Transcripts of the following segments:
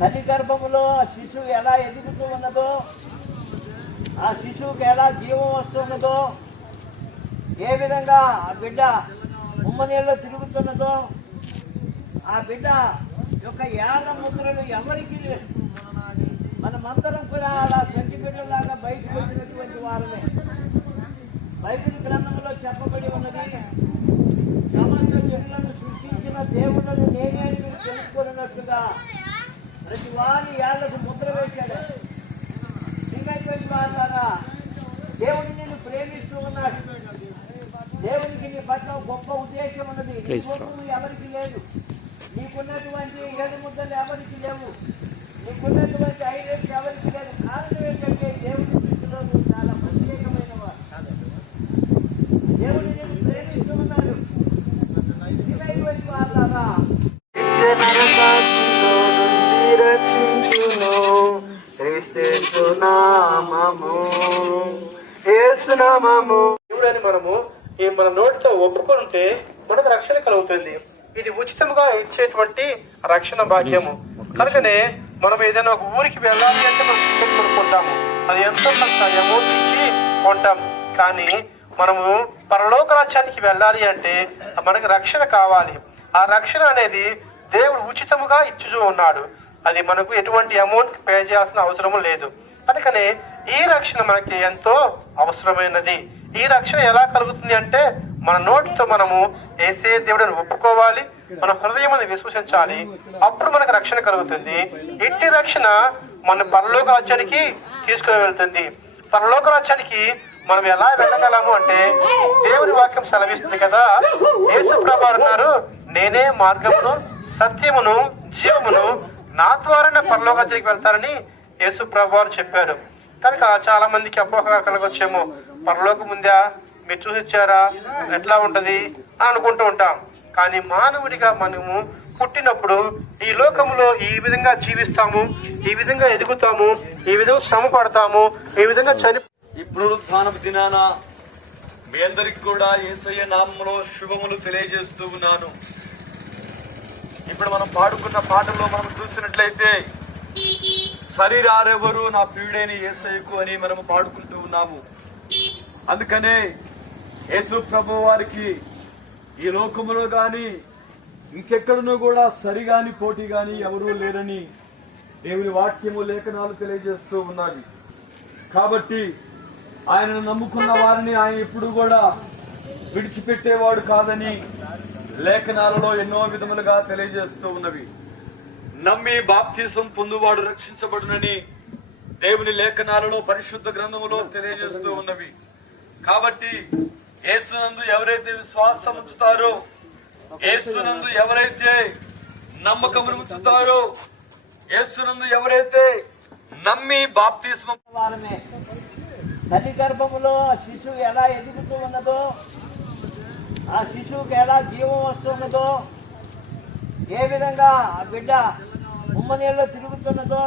తల్లి గర్భములో ఆ శిశువు ఎలా ఎదుగుతూ ఉన్నదో, ఆ శిశువుకి ఎలా జీవం వస్తున్నదో, ఏ విధంగా ఆ బిడ్డ ఉమ్మనీళ్ళలో తిరుగుతున్నదో, ఆ బిడ్డ యొక్క యాద ముద్రలు ఎవరికి మనమందరం కూడా అలా చంటి బిడ్డలాగా బయటకు వచ్చినటువంటి వారమే. బైబిల్ గ్రంథంలో చెప్పబడి ఉన్నది, సమస్త జనులను సృష్టించిన దేవుళ్ళను నేనే అని మీరు తెలుసుకున్నట్టుగా ప్రతి వారి ఏళ్లకు ముద్ర వేశాడు. సింగైపోయిన వారా, దేవుని నిన్ను ప్రేమిస్తూ ఉన్నాడు. దేవునికి నీ పట్ల గొప్ప ఉద్దేశం ఉన్నది. ఎవరికి లేదు. నీకున్నటువంటి 7 ముద్దలు ఎవరికి లేవు. నీకున్నటువంటి 5 ఎవరికి లేదు. కారణం ఏంటంటే దేవుని దృష్టిలో నువ్వు చాలా ప్రత్యేకమైన వారు. దేవుని నిన్ను ప్రేమిస్తూ ఉన్నాడు. సింగైపోయిన వారా, దేవుడని మనము మన నోటితో ఒప్పుకుంటే మనకు రక్షణ కలుగుతుంది. ఇది ఉచితంగా ఇచ్చేటువంటి రక్షణ భాగ్యము. కనుకనే మనం ఏదైనా ఒక ఊరికి వెళ్ళాలి అంటే మనం టికెట్ కొనుక్కుంటాము. అది ఎంతో అమౌంట్ ఇచ్చి కొంటాం. కానీ మనము పరలోక రాజ్యానికి వెళ్ళాలి అంటే మనకు రక్షణ కావాలి. ఆ రక్షణ అనేది దేవుడు ఉచితముగా ఇచ్చుచూ ఉన్నాడు. అది మనకు ఎటువంటి అమౌంట్ పే చేయాల్సిన అవసరం లేదు. అందుకనే ఈ రక్షణ మనకి ఎంతో అవసరమైనది. ఈ రక్షణ ఎలా కలుగుతుంది అంటే మన నోటితో మనము యేసే దేవుడిని ఒప్పుకోవాలి, మన హృదయం విశ్వసించాలి. అప్పుడు మనకు రక్షణ కలుగుతుంది. ఇట్టి రక్షణ మన పరలోక రాజ్యానికి తీసుకుని వెళ్తుంది. పరలోక రాజ్యానికి మనం ఎలా వెళ్ళగలము అంటే దేవుని వాక్యం సెలవిస్తుంది కదా. యేసు ప్రభువు అన్నారు, నేనే మార్గమును సత్యమును జీవమును, నా ద్వారానే పరలోక రాజ్యానికి వెళ్తారని యేసు ప్రభువు చెప్పారు. కనుక చాలా మందికి అపోహ కలగొచ్చేమో, పరలోకం ఉందా, మీరు చూసిచ్చారా, ఎట్లా ఉంటది అని అనుకుంటూ ఉంటాం. కానీ మానవుడిగా మనము పుట్టినప్పుడు ఈ లోకంలో ఈ విధంగా జీవిస్తాము, ఈ విధంగా ఎదుగుతాము, ఈ విధంగా శ్రమ పడతాము, ఈ విధంగా ఇప్పుడు పునరుత్థానపు దినాన మీ అందరికి కూడా యేసయ్య నామములో శుభములు తెలియజేస్తూ ఉన్నాను. ఇప్పుడు మనం పాడుకున్న పాటల్లో మనం చూసినట్లయితే శరీరారెవరు నా ప్రియుడైన యేసయ్యకు అని మనము పాడుకుంటూ ఉన్నాము. అందుకనే యేసు ప్రభు వారికి ఈ లోకములో గాని ఇంకెక్కడనూ కూడా సరిగాని పోటీ గాని ఎవరూ లేరని దేవుని వాక్యము లేఖనాలు తెలియజేస్తూ ఉన్నది. కాబట్టి ఆయనను నమ్ముకున్న వారిని ఆయన ఎప్పుడు కూడా విడిచిపెట్టేవాడు కాదని లేఖనాలలో ఎన్నో విధములుగా తెలియజేస్తూ ఉన్నవి. నమ్మి బాప్తిసం పొందువాడు రక్షించబడునని దేవుని లేఖనాలలో పరిశుద్ధ గ్రంథములో తెలియజేస్తూ ఉన్నవి. కాబట్టి యేసునందు ఎవరైతే విశ్వాసం ఉంచుతారో, యేసునందు ఎవరైతే నమ్మకం ఉంచుతారో, యేసునందు ఎవరైతే నమ్మి బాప్తిసం వారమే. తల్లి గర్భములో ఆ శిశువు ఎలా ఎదుగుతూ ఉన్నదో, ఆ శిశువుకి ఎలా జీవం వస్తున్నదో, ఏ విధంగా ఆ బిడ్డ ఉమ్మనీళ్ళలో తిరుగుతున్నదో,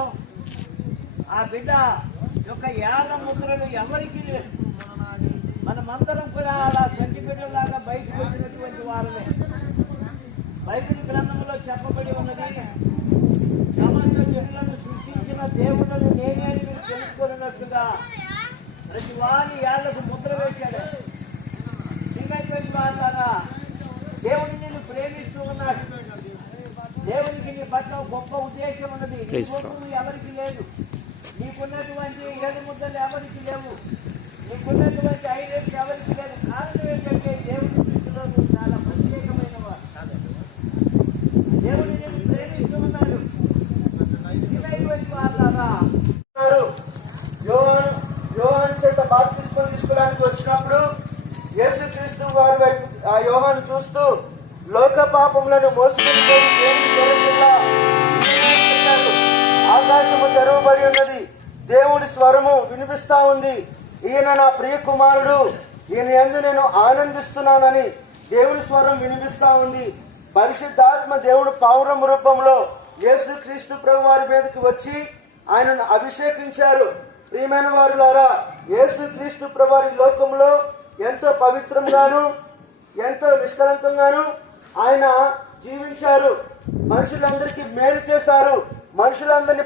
ఆ బిడ్డ యొక్క యాద ముద్రలు ఎవరికి మనమందరం కూడా అలా చంటి బిడ్డలాగా బయటకు వచ్చినటువంటి వారమే. బైబిల్ గ్రంథంలో చెప్పబడి ఉన్నది, సమస్త జనులను సృష్టించిన దేవుళ్ళను నేనే అని మీరు తెలుసుకున్నట్టుగా ప్రతి వారి ఏళ్లకు ముద్ర వేశాడు. సింగైపోయిన వారా, దేవుని నిన్ను ప్రేమిస్తూ ఉన్నాడు. దేవునికి నీ పట్ల గొప్ప ఉద్దేశం ఉన్నది. ఎవరికి లేదు. నీకున్నటువంటి 7 ముద్దలు ఎవరికి లేవు. నీకున్నటువంటి 5 ఎవరికి లేదు. కారణం ఏంటంటే దేవుని దృష్టిలో నువ్వు చాలా ప్రత్యేకమైన వారు. దేవుని నిన్ను ప్రేమిస్తూ ఉన్నాడు. యోహాను చేత బాప్తిస్మం తీసుకోవడానికి వచ్చినప్పుడు యేసుక్రీస్తు వారి వైపు ఆ యోహాను చూస్తూ లోక పాపములను మోసుకుని ఆకాశము తెరవబడి ఉన్నది, దేవుడి స్వరము వినిపిస్తా ఉంది, ఈయన నా ప్రియ కుమారుడు, ఈయన యందు నేను ఆనందిస్తున్నానని దేవుని స్వరం వినిపిస్తా ఉంది. పరిశుద్ధాత్మ దేవుడు పౌరం రూపంలో యేసుక్రీస్తు ప్రభు వారి మీదకి వచ్చి ఆయనను అభిషేకించారు. ప్రియమైన వారులారా, యేసుక్రీస్తు ప్రభు వారి లోకంలో ఎంతో పవిత్రంగాను ఎంతో నిష్కలంకంగాను ఆయన జీవించారు. మనుషులందరికీ మేలు చేశారు, మనుషులందరినీ